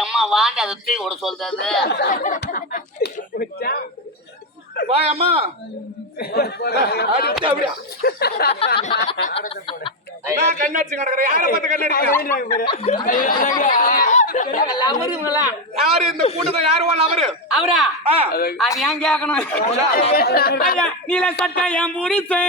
அம்மா வாங்க அதை தூக்கி விட சொல்றது அம்மா கண்ணடிச்சு கிடக்குற யார பார்த்து கண்ணடிக்கிறீங்க யாரு இந்த கூட்டத்தை யாரு அவரு அவரா அது ஏன் கேட்கணும் நீல சட்டை என் புரிச்சு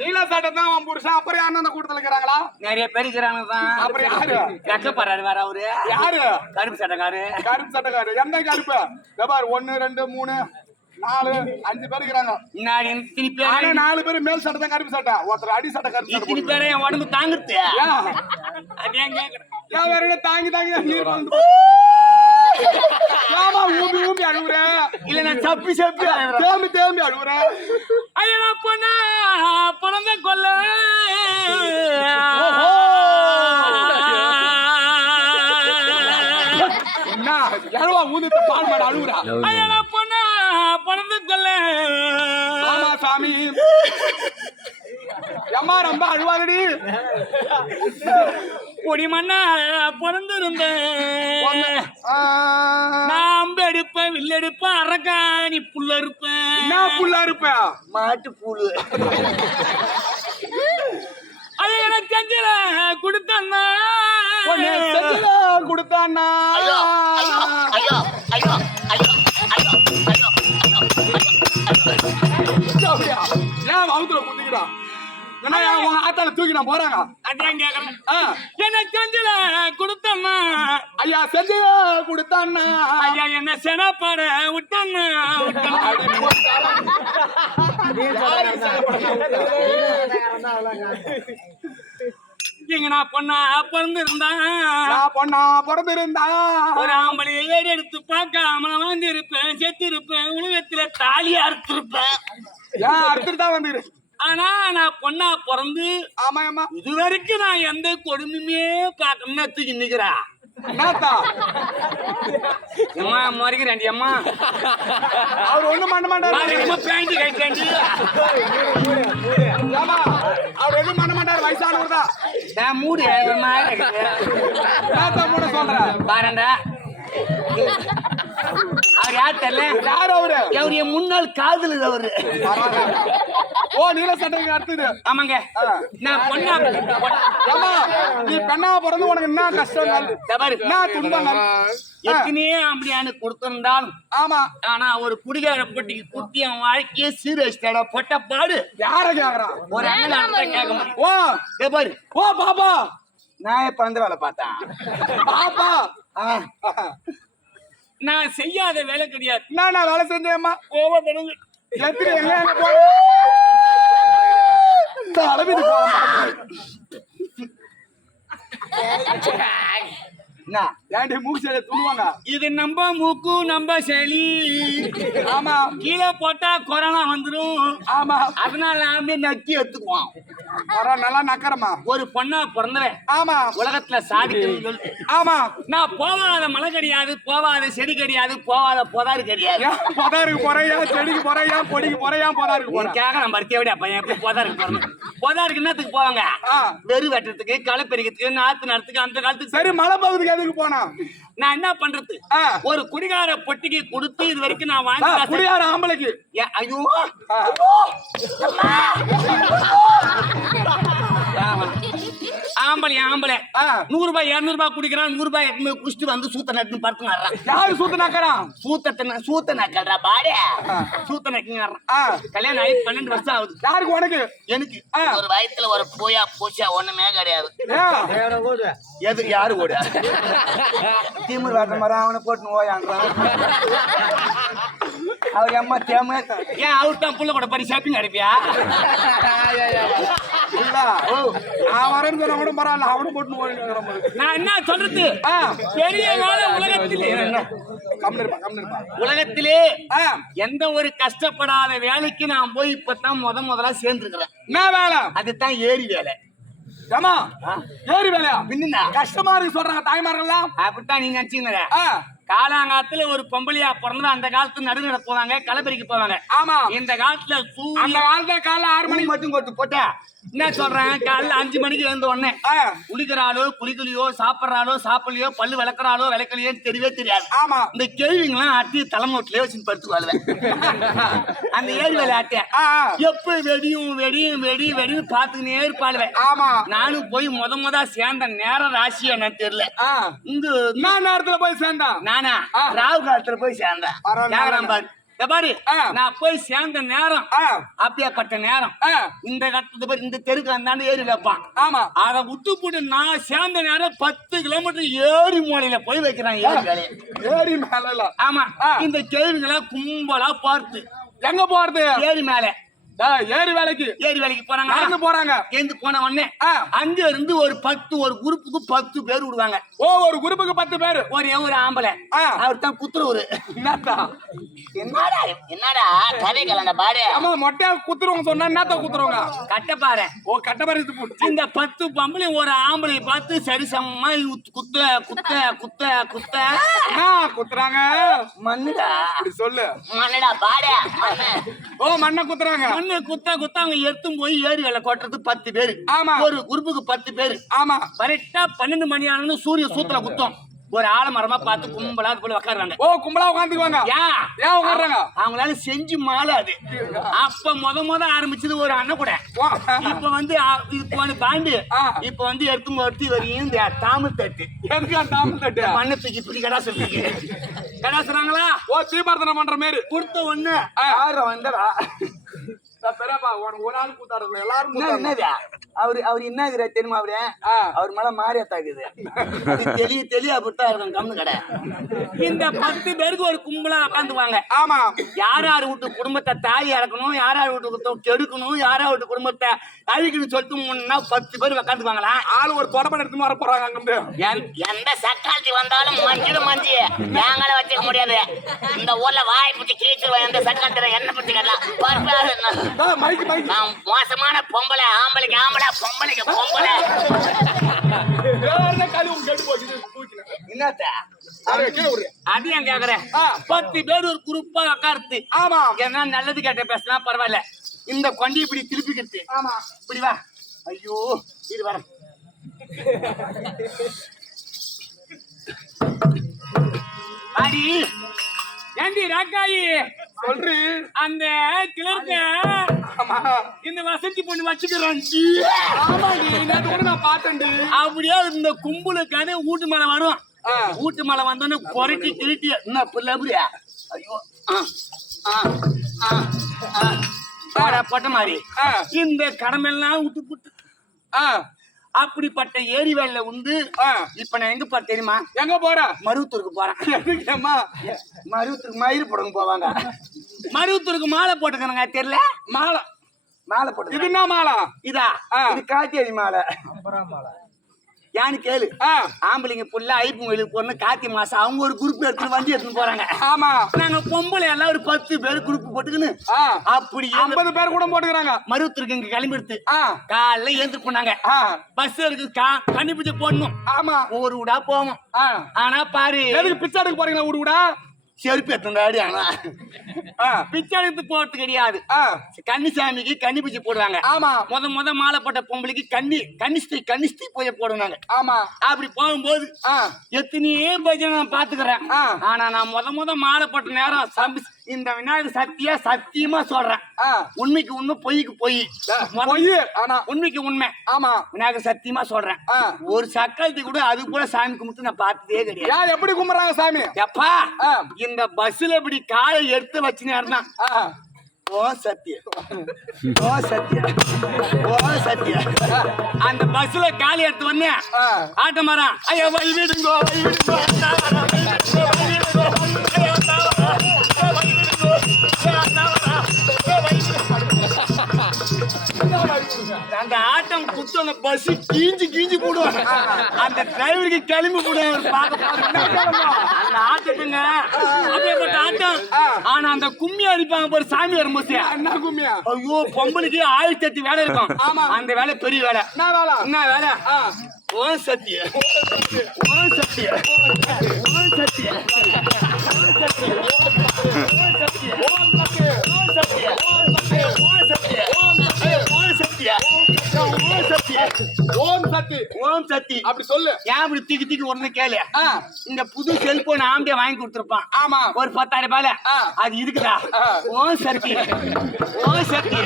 நீலா சாட்டை தான் அவன் புருஷன் அப்புறம் யாரும் அந்த கூட்டத்துல இருக்கிறாங்களா நிறைய பேர் இருக்கிறாங்க தான் அப்புறம் யாரு கஷ்டப்படுறாரு வேற அவரு யாரு கருப்பு சட்டைக்காரு கருப்பு சட்டைக்காரு எந்த கருப்பு 1 2 3 4 5 பேர் இருக்கிறாங்க திருப்பி 4 பேர் மேல் சட்டை தான் கருப்பு சட்டை ஒருத்தர் அடி சட்டை கருப்பு சட்டை திருப்பி பேர என் உடம்பு தாங்குறது அதான் கேக்குறேன் வேற தாங்கி தாங்கி ஆமா ஊம்பி ஊம்பி அழுகுறேன் இல்ல நான் சப்பி சப்பி தேம்பி தேம்பி அழுகுறேன் ஐயா பொண்ணா பிறந்த கொல்ல என்ன யாருவா ஊந்துட்டு பால் மாடு அழுகுறா ஐயா பொண்ணா பிறந்த கொல்ல ஆமா சாமி அம்மா ரொம்ப அழுவாதடி பொடி மண்ணா பிறந்திருந்தேன் நான் எடுப்பேன் வில்ல எடுப்பேன் அரக்காணி புல்ல இருப்பேன் என்ன புல்லா இருப்பேன் மாட்டு புல்லு அது எனக்கு செஞ்சல கொடுத்தண்ணா கொடுத்தாண்ணா ஏன் அவுத்துல குத்திக்கிறா உங்க ஆத்தால தூக்கி நான் போறாங்க அதான் கேக்குறேன் என்ன செஞ்சல கொடுத்தண்ணா ஐயா செஞ்சு கொடுத்தாண்ணா ஐயா என்ன செனப்பட விட்டண்ணா நான் பொண்ணா பிறந்திருந்தா ஒரு ஆம்பளை ஏறி எடுத்து பார்க்காம வாழ்ந்திருப்பேன் செத்திருப்பேன் உலகத்துல தாலியா அறுத்திருப்பேன் அறுத்துட்டு வந்துரு ஆனா நான் பொண்ணா பிறந்து ஆமா ஆமா இது வரைக்கும் நான் எந்த கொடுமையுமே பார்க்கணும்னு தூக்கி நிக்கிறா அம்மா ரெண்டு அம்மா அவர் ஒண்ணும் பண்ண மாட்டாரு பேண்ட் கைட்டு அவர் ஒண்ணும் பண்ண மாட்டாரு வயசானவர் தான் நான் மூடு மூட சொல்றேன் பாருண்டா அவர் யார் தெரியல யார் அவரு அவரு முன்னாள் காதல் அவரு ஓ நீல சட்டைக்கு அடுத்தது ஆமாங்க நான் பொண்ணா நீ பெண்ணா பிறந்து உனக்கு என்ன கஷ்டங்கள் என்ன துன்பங்கள் எத்தனையே அப்படியானு கொடுத்திருந்தாலும் ஆமா ஆனா ஒரு குடிகார பொட்டிக்கு குத்தி அவன் வாழ்க்கையே சீரழிச்சிட்டாடா பொட்ட பாடு யார கேக்குறான் ஒரு அண்ணன் கேட்க முடியும் ஓ பாரு ஓ பாப்பா நான் இப்ப அந்த வேலை பார்த்தேன் பாப்பா நான் செய்யாத வேலை கிடையாது நான் வேலை செஞ்சேம்மா கோவப்படுங்க எப்படி எங்க போற அளவிது ஏன்டி மூக்கு சைடு துணுவாங்க இது நம்ம மூக்கு நம்ம செலி ஆமா கீழே போட்டா கொரோனா வந்துடும் ஆமா அதனால நாமே நக்கி எடுத்துக்குவோம் நல்லா நக்கறமா ஒரு பொண்ணா பிறந்தவன் ஆமா உலகத்துல சாதிக்கணும் ஆமா நான் போவாத மலை கிடையாது போவாத செடி கிடையாது போவாத புதாரு கிடையாது புதாருக்கு போறையா செடிக்கு போறையா கொடிக்கு போறையா புதாருக்கு போறேன் கேட்க பருத்திய விட பையன் எப்படி புதாருக்கு போறேன் புதாருக்கு என்னத்துக்கு போவாங்க வெறு வெட்டுறதுக்கு களை பறிக்கிறதுக்கு நாத்து நடத்துக்கு அந்த காலத்துக்கு சரி மழை பகுதிக்கு எதுக்கு போனா நான் என்ன பண்றது ஒரு குடிகார பொட்டிக்கு கொடுத்து இது வரைக்கும் நான் வாங்கி குடிகார ஆம்பளைக்கு ஐயோ ஆம்பளை 100 ரூபாய் 200 ரூபாய் குடிக்கிறான் 100 ரூபாய் குடிச்சிட்டு வந்து சூத்த நட்டு படுத்து வர்றான் யாரு சூத்த நக்கறான் சூத்த நக்கறா பாடே சூத்த நக்கிங்க கல்யாணம் ஆகி 12 வருஷம் ஆகுது யாருக்கு உனக்கு எனக்கு ஒரு வயசுல ஒரு பூச்சா ஒண்ணுமே கிடையாது எது யாரு ஓட திமுக வேட்ட மாதிரி அவனை போட்டு ஓயான்றான் அவர் அம்மா தேம ஏன் அவர் தான் புள்ள கூட பரி ஷாப்பிங் அடிப்பியா நான் வரேன்னு சொன்னா கூட பரவாயில்ல அவனு போட்டு நான் என்ன சொல்றது பெரிய வேலை உலகத்திலே எந்த ஒரு கஷ்டப்படாத வேலைக்கு நான் போய் இப்பதான் முதலா சேர்ந்துருக்கிறேன் என்ன வேலை அதுதான் ஏரி வேலை ஏமா ஏரி வேலையா பின்னா கஷ்டமா இருக்கு சொல்றாங்க தாய்மார்கள்லாம் அப்படித்தான் நீங்க நினைச்சீங்க காலாங்காலத்துல ஒரு பொம்பளையா பிறந்தது அந்த காலத்துல நடுநட போவாங்க களப்பறிக்கு போவாங்க ஆமா இந்த காலத்துல அந்த காலத்துல காலைல 6 மணிக்கு மட்டும் கொட்டு போட்ட என்ன சொல்றேன் காலைல 5 மணிக்கு எழுந்த உடனே குளிக்கிறாளோ குளிக்கலையோ சாப்பிடலையோ பல்லு விளக்குறாளோ விளக்கலையோ தெரியவே தெரியாது ஆமா இந்த கேள்விங்கெல்லாம் ஆட்டி தலைமோட்டிலே வச்சு படுத்து வாழ்வேன் அந்த ஏரி வேலை ஆட்டிய எப்ப வெடியும் பாத்துக்கினே இருப்பாளுவேன் ஆமா நானும் போய் முத சேர்ந்த நேரம் ராசியா நான் தெரியல இந்த நேரத்துல போய் சேர்ந்தா நானா ராகு காலத்துல போய் சேர்ந்தேன் பாரு நான் போய் சேர்ந்த நேரம் அப்படியாப்பட்ட நேரம் இந்த கட்டத்து இந்த தெருக்கு அந்தாண்டு ஏரி வைப்பான் ஆமா அதை விட்டு போட்டு நான் சேர்ந்த நேரம் 10 கிலோமீட்டர் ஏரி மூலையில போய் வைக்கிறான் ஏரி மேல ஆமா இந்த கேள்விகளை கும்பலா பார்த்து எங்க போறது ஏரி மேல ஏரி வேலைக்கு போறாங்க எழுந்து போன உடனே அங்க இருந்து ஒரு குரூப்புக்கு 10 பேர் விடுவாங்க ஒரு குரூப்புக்கு 10 பேர் ஒரே ஒரு ஆம்பளை அவர் தான் குத்துருவாரு என்னடா கதை கலண்ட பாடு ஆமா மொட்டையா குத்துருவாங்க சொன்னா என்னத்த குத்துருவாங்க கட்டப்பாறை கட்டப்பாறை இந்த 10 பொம்பளை ஒரு ஆம்பளை பார்த்து சரிசமமா குத்துறாங்க மண்ணுடா சொல்லு மண்ணுடா பாடு மண்ணை குத்துறாங்க குத்தா அவங்க எடுத்தும் போய் ஏரி வேலை கொட்டுறது 10 பேரு ஆமா ஒரு குரூப்புக்கு 10 பேரு ஆமா கரெக்டா 12 மணி ஆனு சூரிய சூத்துல குத்தம் ஒரு ஆலமரமா பார்த்து கும்பலா போல உட்காருவாங்க கும்பலா உட்காந்துக்குவாங்க ஏன் உட்காருறாங்க அவங்களால செஞ்சு மாலை அது அப்ப முத ஆரம்பிச்சது ஒரு அண்ணன் கூட இப்ப வந்து பாண்டு இப்ப வந்து எடுத்து வரையும் தாமிழ் தட்டு தாமிழ் தட்டு மண்ணை தூக்கி இப்படி கடாசுறீங்க கடாசுறாங்களா தீபார்த்தனை பண்ற மாதிரி கொடுத்த ஒண்ணு வந்தடா ஒரு ஆள் கூத்தாடுறோம் எல்லாரும் அவரு என்ன தெரியுமா அவர் மேல மாறியா தாக்குது தெளிய அப்படித்தான் இருக்கும் கம்மு கடை இந்த 10 பேருக்கு ஒரு கும்பலா உட்காந்துவாங்க ஆமா யார் வீட்டு குடும்பத்தை தாலி இறக்கணும் யார் வீட்டு கெடுக்கணும் யார் வீட்டு குடும்பத்தை அழிக்கணும் சொல்லிட்டு முன்னா 10 பேர் உட்காந்துவாங்களா ஆளு ஒரு தொடப்பம் எடுத்துன்னு வர போறாங்க அங்க எந்த சக்காலத்தி வந்தாலும் மஞ்சி நாங்கள வச்சுக்க முடியாது இந்த ஊர்ல வாய் பிடிச்சி கீழ்ச்சிருவோம் எந்த சக்காலத்துல என்ன பத்தி கேட்கலாம் மோசமான பொம்பளை ஆம்பளைக்கு ஆம்பளை பொம்பளைக்கு பொம்பளை அதையும் கேக்குறேன் 10 பேர் ஒரு குரூப்பா உட்காருது ஆமா என்ன நல்லது கேட்ட பேசினா பரவாயில்ல இந்த கொண்டி இப்படி திருப்பிக்கிறது ஆமா இப்படி வா ஐயோ இது வர அடி ஏண்டி ராக்காயி சொல்றி அந்த கிளர்க்க ஆமா இந்த வசதி பொண்ணு வச்சுக்கிறான் ஆமா நீ நேத்து கூட நான் பார்த்தேன்டி. அப்படியே இந்த கும்பலுக்கான வீட்டு மேல வரும் வீட்டு மேல வந்தோன்னு குறைட்டி திருட்டி என்ன பிள்ளை அப்படியா ஐயோ போட்ட மாதிரி இந்த கடமெல்லாம் விட்டு புட்டு அப்படிப்பட்ட ஏரி வேலையில உண்டு. இப்ப நான் எங்க போற தெரியுமா? எங்க போற? மருவத்தூருக்கு போறேன். எதுக்குமா? மருவத்தூருக்கு மயிறு போடுங்க போவாங்க. மருவத்தூருக்கு மாலை போட்டுக்கணுங்க தெரியல. மாலை மாலை போட்டு இது என்ன மாலை? இதா இது காத்தேரி மாலை. யானு கேளு. ஆம்பளைங்க புள்ள ஐப்பு கோயிலுக்கு போறோம் கார்த்தி மாசம் அவங்க ஒரு குரூப் எடுத்துட்டு வண்டி எடுத்துட்டு போறாங்க. ஆமா நாங்க பொம்பளை எல்லாம் ஒரு 10 பேர் குரூப் போட்டுக்கின்னு அப்படி 50 பேர் கூட போட்டுக்கிறாங்க. மருவத்தூருக்கு இங்க கிளம்பி எடுத்து காலைல ஏந்து போனாங்க. பஸ் இருக்கு கண்டிப்பிச்சு போடணும். ஆமா ஒரு விடா போவோம். ஆனா பாரு எதுக்கு பிச்சை எடுக்க போறீங்களா? விடு விடா செருப்பு எத்தங்க அடி. ஆனா பிச்சை எடுத்து போறது கிடையாது. கன்னிசாமிக்கு கன்னி பிச்சை போடுவாங்க. ஆமா முத மாலை போட்ட பொம்பளைக்கு கன்னிஸ்தி போய் போடுவாங்க. ஆமா அப்படி போகும்போது எத்தனையே பஜனை நான் பாத்துக்கிறேன். ஆனா நான் முத மாலை போட்ட நேரம் இந்த விநாயகர் சத்தியமா சொல்றேன். உண்மைக்கு உண்மை பொய்க்கு பொய். ஆனா உண்மைக்கு உண்மை. ஆமா விநாயகர் சத்தியமா சொல்றேன். ஒரு சக்கரத்தை கூட அது கூட சாமி கும்பிட்டு நான் பார்த்ததே கிடையாது. எப்படி கும்பிடுறாங்க சாமி? எப்பா இந்த பஸ்ல இப்படி காலை எடுத்து வச்சு நேரம் ஓ சத்தியம் ஓ சத்தியம் ஓ சத்தியம் அந்த பஸ்ல காலை எடுத்து வந்தேன். ஆட்ட மாறான் ஐயா வழி விடுங்கோ வழி விடுங்கோ அந்த ஆட்டம் குத்தவங்க பஸ் கீஞ்சு போடுவாங்க. அந்த டிரைவருக்கு கிளம்பி போடுவாங்க. அந்த ஆட்டத்துங்க அப்படியேப்பட்ட ஆட்டம். ஆனா அந்த கும்மி அடிப்பாங்க பாரு சாமி வரும்போது. என்ன கும்மியா? ஐயோ பொம்பளைக்கு 1008 வேலை இருக்கும். அந்த வேலை பெரிய வேலை. என்ன வேலை? ஓ சத்திய ஓ சத்திய ஓ சத்திய ஓம் சக்தி அப்படி சொல்லு. ஏன் அப்படி தூக்கி உடனே கேளு. இந்த புது செல்போன் ஆம்பியா வாங்கி கொடுத்துருப்பான். ஆமா ஒரு 10,000 ரூபாயில. அது இருக்குதா? ஓம் சக்தி ஓம் சக்தி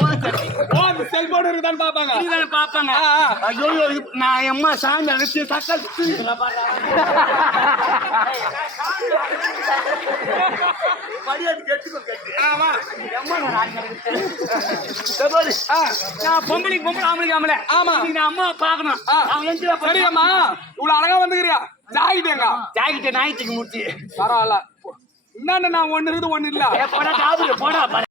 ஓம் சக்தி ஓம் செல்போன் இருக்குதான்னு பாப்பாங்க. இதுதான் பாப்பாங்க. ஐயோ நான் அம்மா சாமி அனுப்பிச்சு சக்கல் பொம்பளைக்கு பொம்பளை ஆம்பளைக்கு ஆம்பளை. ஆமா அம்மா பாக்கணும். சரியம்மா இவ்வளவு அழகா வந்துக்கிறியா? ஜாகிட்டேங்க ஜாக்கிட்ட நாய்த்துக்கு முடிச்சு பரவாயில்ல. என்னன்னு நான் ஒண்ணு இருக்குது ஒண்ணு இல்ல. போடா